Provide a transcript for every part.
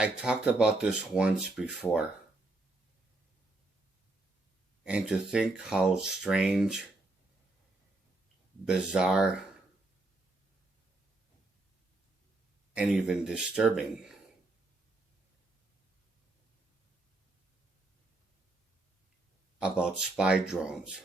I talked about this once before, and to think how strange, bizarre, and even disturbing about spy drones.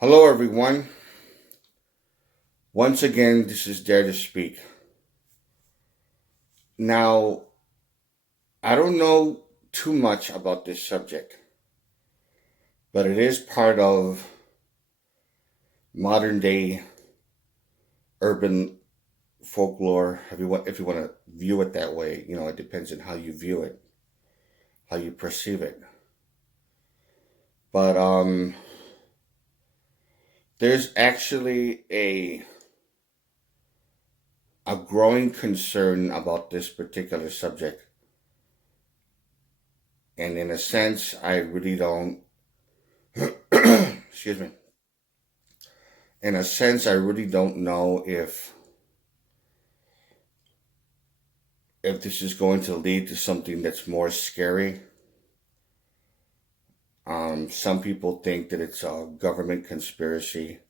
Hello, everyone. Once again, this is Dare to Speak. Now, I don't know too much about this subject, but it is part of modern day urban folklore. If you want to view it that way, it depends on how you view it, how you perceive it. But there's actually a growing concern about this particular subject. And in a sense, I really don't, excuse me, in a sense, I really don't know if this is going to lead to something that's more scary. Some people think that it's a government conspiracy.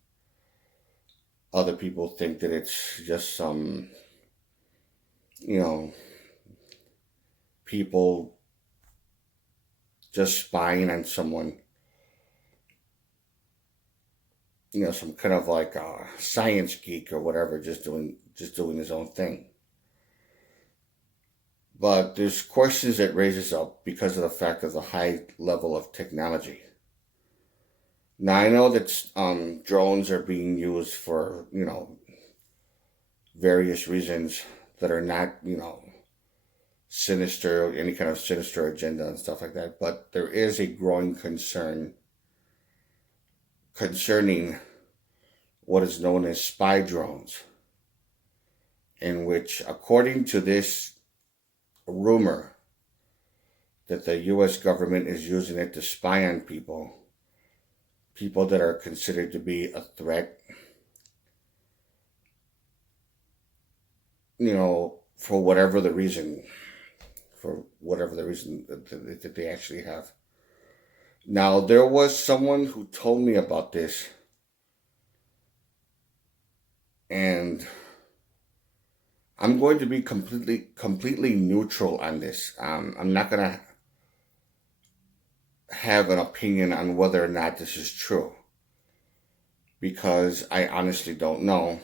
Other people think that it's just some, people just spying on someone. Some kind of like a science geek or whatever, just doing his own thing. But there's questions that raises up because of the fact of the high level of technology. Now I know that drones are being used for various reasons that are not sinister, any kind of sinister agenda and stuff like that. But there is a growing concern concerning what is known as spy drones, in which, according to this rumor, that the U.S. government is using it to spy on people that are considered to be a threat, for whatever the reason, that they actually have. Now, there was someone who told me about this, and I'm going to be completely neutral on this. I'm not going to have an opinion on whether or not this is true, because I honestly don't know.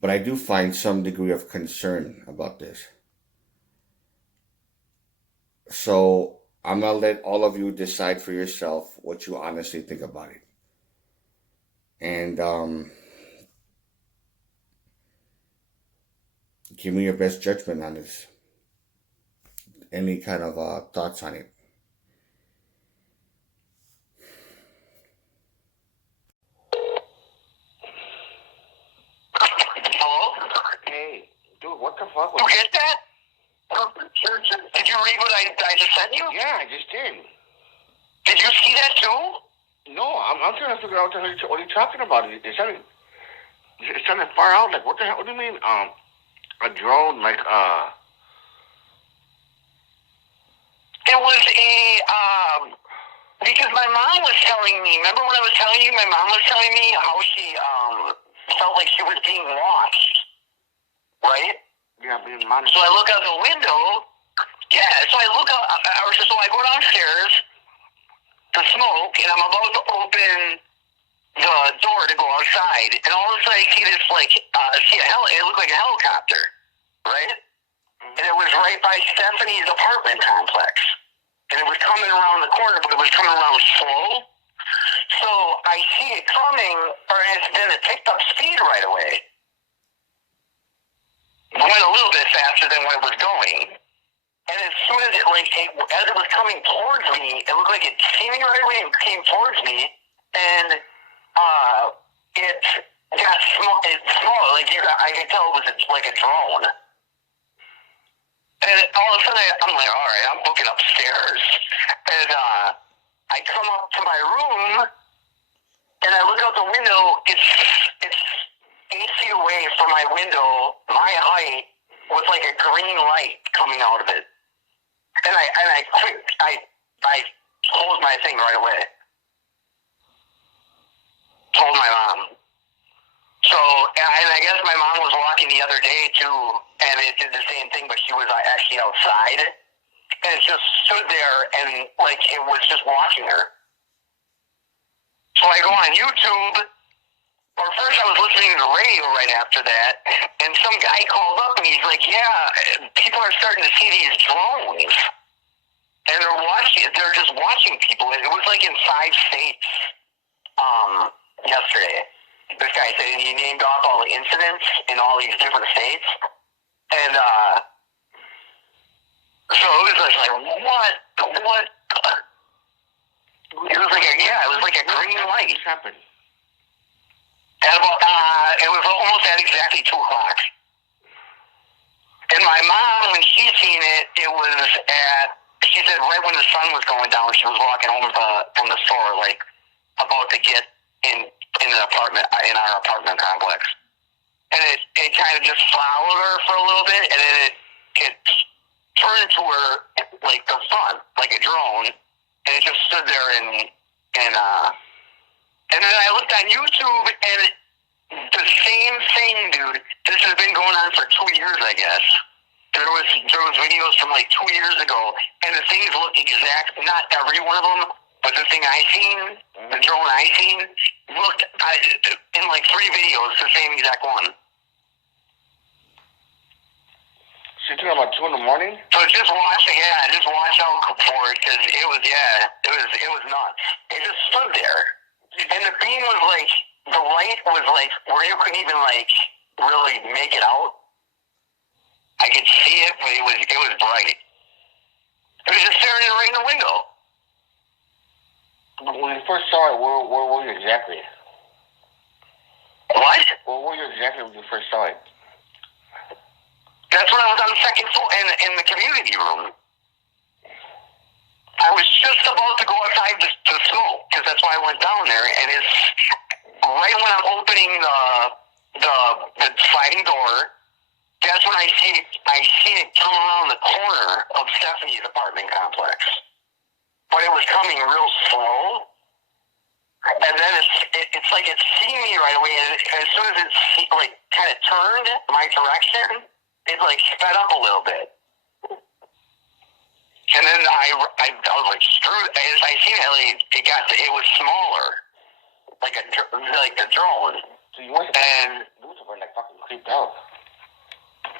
But I do find some degree of concern about this. So I'm going to let all of you decide for yourself what you honestly think about it. And give me your best judgment on this. Any kind of thoughts on it? Hello? Hey, dude, what the fuck? You get that? Did you read what I just sent you? Yeah, I just did. Did you see that too? No, I'm trying to figure out what are you talking about. It's sounding far out. Like, what the hell? What do you mean? A drone, like, It was because my mom was telling me, remember when I was telling you, my mom was telling me how she, felt like she was being watched? right? Yeah, being monitored. So I look out the window. Yeah, so I look out. So I go downstairs to smoke, and I'm about to open the door to go outside, and all of a sudden I see this it looked like a helicopter, right? And it was right by Stephanie's apartment complex, and it was coming around the corner, but it was coming around slow. So I see it coming, then it picked up speed right away. It went a little bit faster than what it was going. And as soon as as it was coming towards me, it looked like it seen me right away and came towards me, and it got small. It's small, I could tell it was like a drone. And all of a sudden, I'm like, all right, I'm booking upstairs, and I come up to my room, and I look out the window. It's 8 feet away from my window, my height, with like a green light coming out of it. And I closed my thing right away. Told my mom. So, and I guess my mom was walking the other day too, and it did the same thing, but she was actually outside, and it just stood there, and like it was just watching her. So I go on YouTube. Or first I was listening to the radio right after that, and some guy called up and he's like, yeah, people are starting to see these drones. And they're just watching people. It was like in 5 states yesterday. This guy said, and he named off all the incidents in all these different states. And so it was just like, what? It was like a green light. What happened? At about, it was almost at exactly 2 o'clock. And my mom, when she seen it, she said right when the sun was going down, she was walking home from the store, like, about to get in our apartment complex. And it kind of just followed her for a little bit, and then it turned to her, like, the front, like a drone, and it just stood there and then I looked on YouTube, and the same thing, dude. This has been going on for 2 years, I guess. There was videos from like 2 years ago, and the things look exact. Not every one of them, but the thing I seen, the drone I seen, looked in like 3 videos, the same exact one. So you're talking about 2 in the morning? So just watch out for it, because it was nuts. It just stood there. And the beam was like, the light was like, where you couldn't even like really make it out. I could see it, but it was bright. It was just staring right in the window. When you first saw it, where were you exactly? What? Where were you exactly when you first saw it? That's when I was on the 2nd floor in the community room. I was just about to go outside to smoke, because that's why I went down there, and it's right when I'm opening the sliding door. That's when I see it come around the corner of Stephanie's apartment complex. But it was coming real slow, and then it's like it seen me right away, and as soon as it like kind of turned my direction, it like sped up a little bit. And then I was like, screw it. As I seen it, it was smaller, like the drone. So you went and Lucifer like fucking creeped out.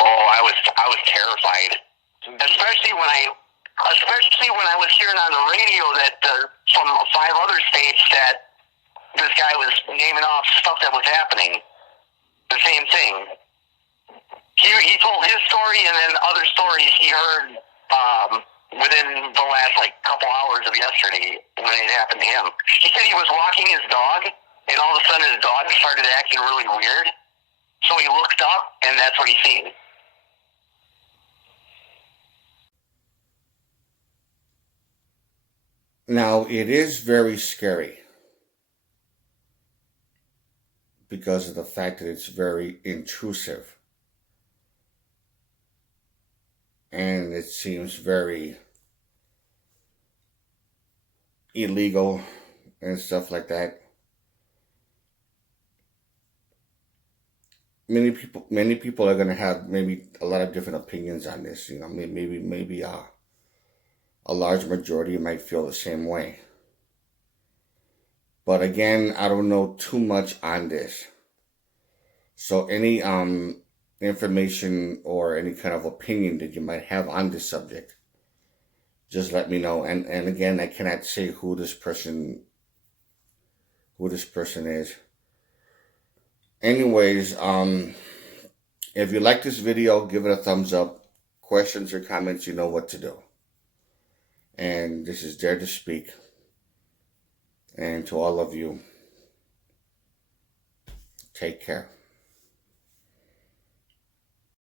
Oh, I was terrified, especially when I was hearing on the radio that from 5 other states that this guy was naming off stuff that was happening. The same thing. He told his story, and then other stories he heard within the last like couple hours of yesterday when it happened to him. He said he was walking his dog, and all of a sudden his dog started acting really weird. So he looked up, and that's what he seen. Now, it is very scary because of the fact that it's very intrusive. And it seems very illegal and stuff like that. many people are gonna have maybe a lot of different opinions on this. You know, maybe a large majority might feel the same way. But again, I don't know too much on this. So any information or any kind of opinion that you might have on this subject, just let me know. And again, I cannot say who this person is. Anyways, if you like this video, give it a thumbs up. Questions or comments, you know what to do. And this is Dare to Speak. And to all of you, take care.